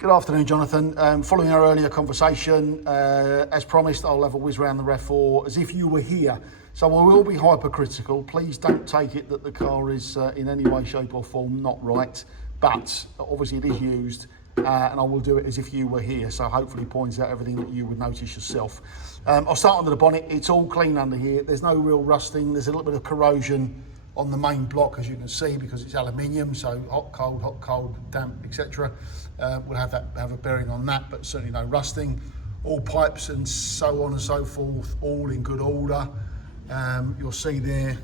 Good afternoon, Jonathan. Following our earlier conversation, as promised, I'll have a whiz round the RAV4 as if you were here. So I will be hypercritical. Please don't take it that the car is in any way, shape or form not right, but obviously it is used and I will do it as if you were here. So hopefully points out everything that you would notice yourself. I'll start under the bonnet. It's all clean under here. There's no real rusting. There's a little bit of corrosion on the main block, as you can see, because it's aluminium, so hot, cold, damp, etc. We'll have a bearing on that, but certainly no rusting. All pipes and so on and so forth, all in good order. You'll see there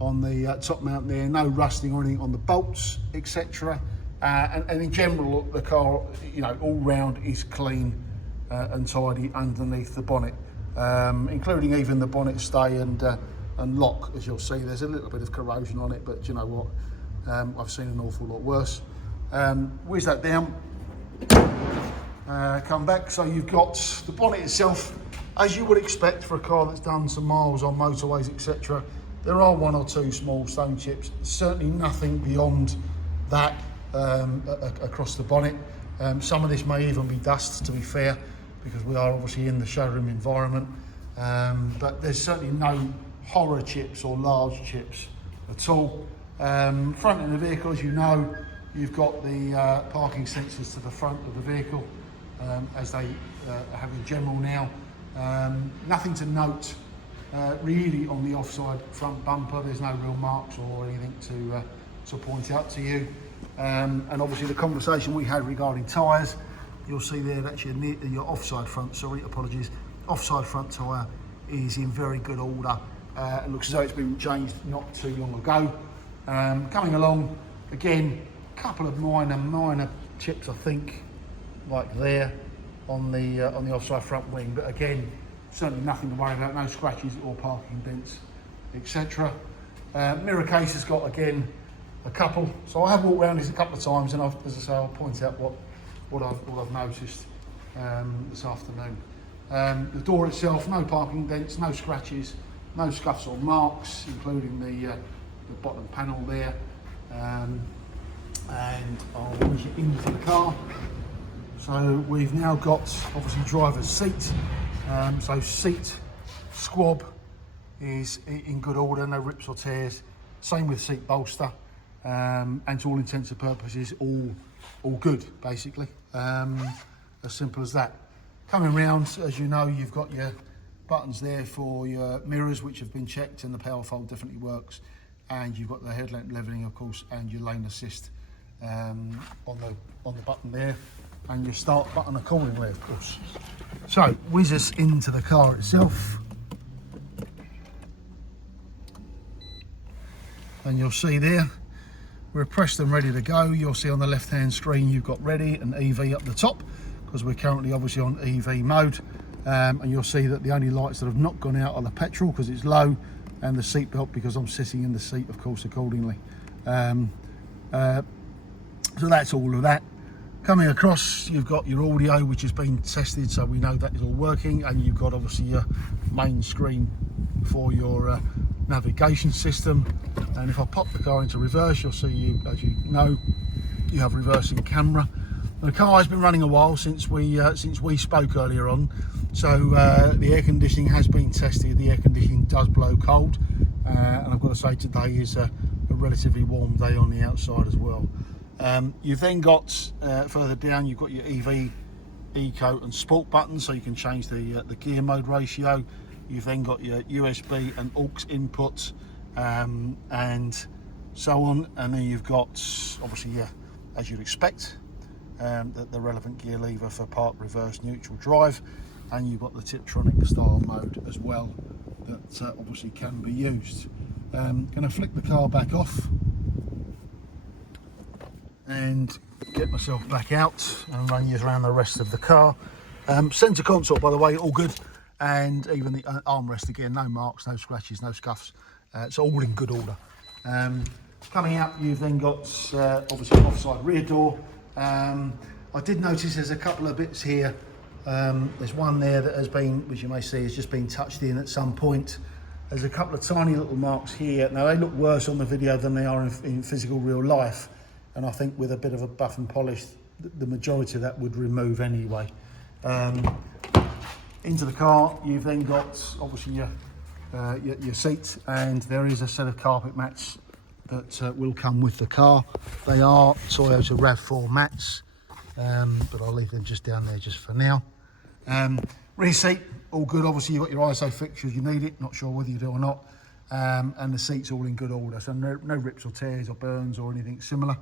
on the top mount there, no rusting or anything on the bolts, etc. And in general, the car, all round is clean and tidy underneath the bonnet, including even the bonnet stay and lock. As you'll see, there's a little bit of corrosion on it, but you know what, I've seen an awful lot worse. Whiz that down, come back. So you've got the bonnet itself, as you would expect for a car that's done some miles on motorways, etc. There are one or two small stone chips, certainly nothing beyond that across the bonnet. Some of this may even be dust, to be fair, because we are obviously in the showroom environment, but there's certainly no horror chips or large chips at all. Front of the vehicle, as you know, you've got the parking sensors to the front of the vehicle, as they have in general now. Nothing to note really on the offside front bumper. There's no real marks or anything to point out to you. And obviously the conversation we had regarding tyres, you'll see there that your offside front, offside front tyre is in very good order. It looks as though it's been changed not too long ago. Coming along, again, a couple of minor chips, I think, like there on the offside front wing, but again, certainly nothing to worry about, no scratches or parking dents, etc. Mirror case has got, again, a couple. So I have walked around this a couple of times, and as I say, I'll point out what I've noticed this afternoon. The door itself, no parking dents, no scratches, no scuffs or marks, including the bottom panel there. And I'll push it into the car. So we've now got obviously driver's seat. So seat squab is in good order, no rips or tears. Same with seat bolster, and to all intents and purposes, all good basically. As simple as that. Coming round, as you know, you've got your buttons there for your mirrors, which have been checked, and the power fold definitely works. And you've got the headlamp levelling, of course, and your lane assist on the button there, and your start button accordingly, of course. So whiz us into the car itself, and you'll see there we're pressed and ready to go. You'll see on the left hand screen you've got ready and EV up the top, because we're currently obviously on EV mode. And you'll see that the only lights that have not gone out are the petrol, because it's low, and the seat belt, because I'm sitting in the seat, of course, accordingly. So that's all of that. Coming across, you've got your audio, which has been tested, so we know that is all working, and you've got obviously your main screen for your navigation system. And if I pop the car into reverse, you'll see, as you know, you have reversing camera. The car has been running a while since we spoke earlier on, so the air conditioning has been tested. The air conditioning does blow cold, and I've got to say today is a relatively warm day on the outside as well. You've then got further down, you've got your EV, Eco and Sport buttons, so you can change the gear mode ratio. You've then got your USB and aux input, and so on, and then you've got obviously, as you'd expect, the relevant gear lever for park, reverse, neutral, drive, and you've got the Tiptronic style mode as well that obviously can be used. Going to flick the car back off and get myself back out and run you around the rest of the car. Centre console, by the way, all good, and even the armrest again, no marks, no scratches, no scuffs. It's all in good order. Coming out, you've then got obviously offside rear door. I did notice there's a couple of bits here. There's one there that has been, which you may see, has just been touched in at some point. There's a couple of tiny little marks here. Now they look worse on the video than they are in physical real life, and I think with a bit of a buff and polish the majority of that would remove anyway. Into the car, you've then got obviously your seat, and there is a set of carpet mats that will come with the car. They are Toyota RAV4 mats, but I'll leave them just down there just for now. Rear seat, all good. Obviously you've got your ISO fixtures, you need it, not sure whether you do or not. And the seat's all in good order, so no rips or tears or burns or anything similar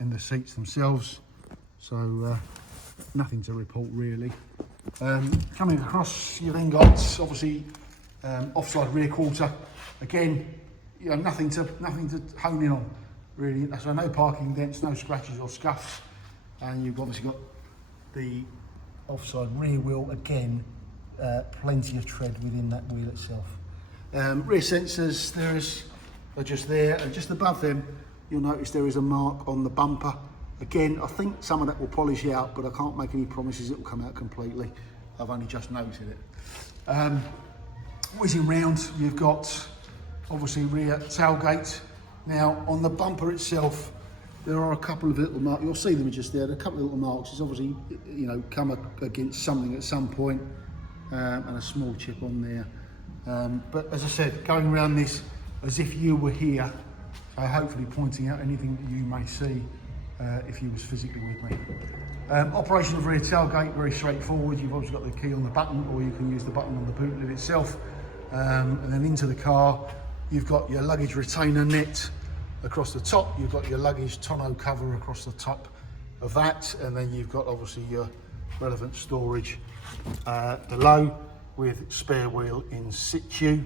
in the seats themselves. So nothing to report really. Coming across, you then got obviously offside rear quarter. Again, you know, nothing to hone in on really. So no parking dents, no scratches or scuffs, and you've obviously got the offside rear wheel again. Plenty of tread within that wheel itself. Rear sensors, are just there, and just above them you'll notice there is a mark on the bumper. Again, I think some of that will polish out, but I can't make any promises it will come out completely. I've only just noticed it. Whizzing round, you've got obviously rear tailgate. Now on the bumper itself, there are a couple of little marks. You'll see them just there. There are a couple of little marks. It's obviously, you know, come against something at some point, and a small chip on there. But as I said, going around this as if you were here, so hopefully pointing out anything that you may see if you was physically with me. Operation of rear tailgate, very straightforward. You've obviously got the key on the button, or you can use the button on the boot lid itself. And then into the car, you've got your luggage retainer net across the top. You've got your luggage tonneau cover across the top of that, and then you've got obviously your relevant storage below, with spare wheel in situ.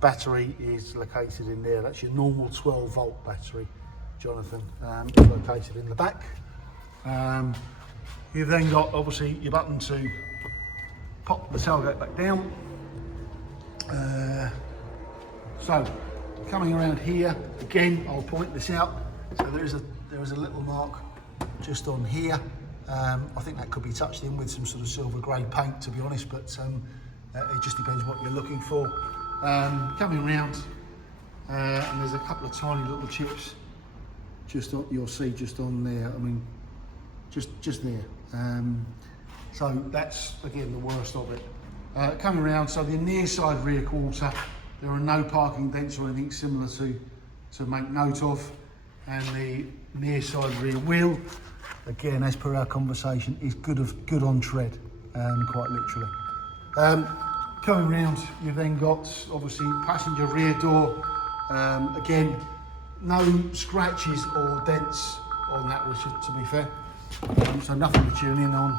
Battery is located in there. That's your normal 12-volt battery, Jonathan, located in the back. You've then got obviously your button to pop the tailgate back down. So coming around here again, I'll point this out. So there is a little mark just on here. I think that could be touched in with some sort of silver grey paint, to be honest, but it just depends what you're looking for. Coming around, and there's a couple of tiny little chips just on, you'll see just on there. I mean, just there. So that's again the worst of it. Coming around, so the near side rear quarter, there are no parking dents or anything similar to make note of, and the near side rear wheel, again, as per our conversation, is good on tread, quite literally. Coming round, you've then got obviously passenger rear door. Again, no scratches or dents on that, Richard, to be fair. So nothing to tune in on.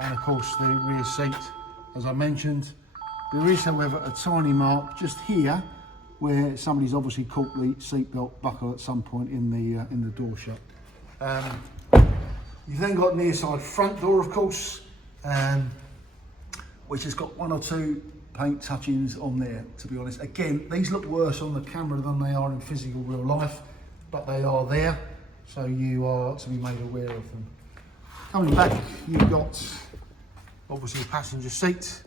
And of course the rear seat, as I mentioned. There is, however, a tiny mark just here where somebody's obviously caught the seatbelt buckle at some point in the door shut. You've then got near side front door, of course, which has got one or two paint touchings on there, to be honest. Again, these look worse on the camera than they are in physical real life, but they are there, so you are to be made aware of them. Coming back, you've got obviously a passenger seat,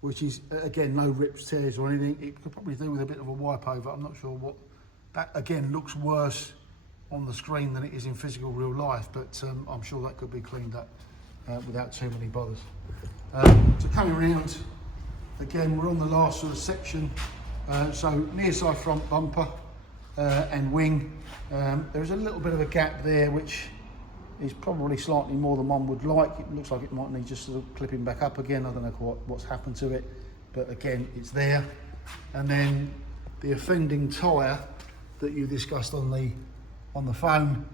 which is, again, no rips, tears or anything. It could probably do with a bit of a wipe over. I'm not sure what. That, again, looks worse on the screen than it is in physical real life, but I'm sure that could be cleaned up without too many bothers. So coming around, again, we're on the last sort of section. So near side front bumper and wing. There's a little bit of a gap there, which is probably slightly more than one would like. It looks like it might need just sort of clipping back up again. I don't know what's happened to it, but again, it's there. And then the offending tyre that you discussed on the phone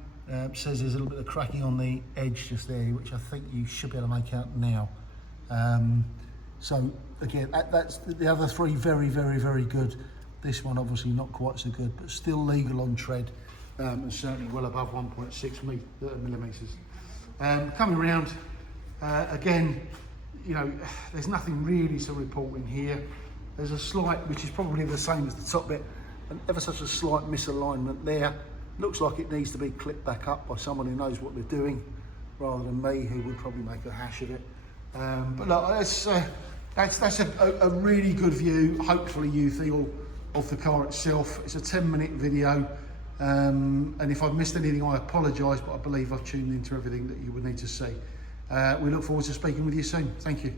says there's a little bit of cracking on the edge just there, which I think you should be able to make out now. So again, that's the other three very, very, very good. This one obviously not quite so good, but still legal on tread, and certainly well above 1.6 millimetres. Coming around, again, you know, there's nothing really to report in here. There's a slight, which is probably the same as the top bit, and ever such a slight misalignment there. Looks like it needs to be clipped back up by someone who knows what they're doing, rather than me, who would probably make a hash of it. But look, that's a really good view, hopefully you feel, of the car itself. It's a 10-minute video. And if I've missed anything, I apologise, but I believe I've tuned into everything that you would need to see. We look forward to speaking with you soon. Thank you.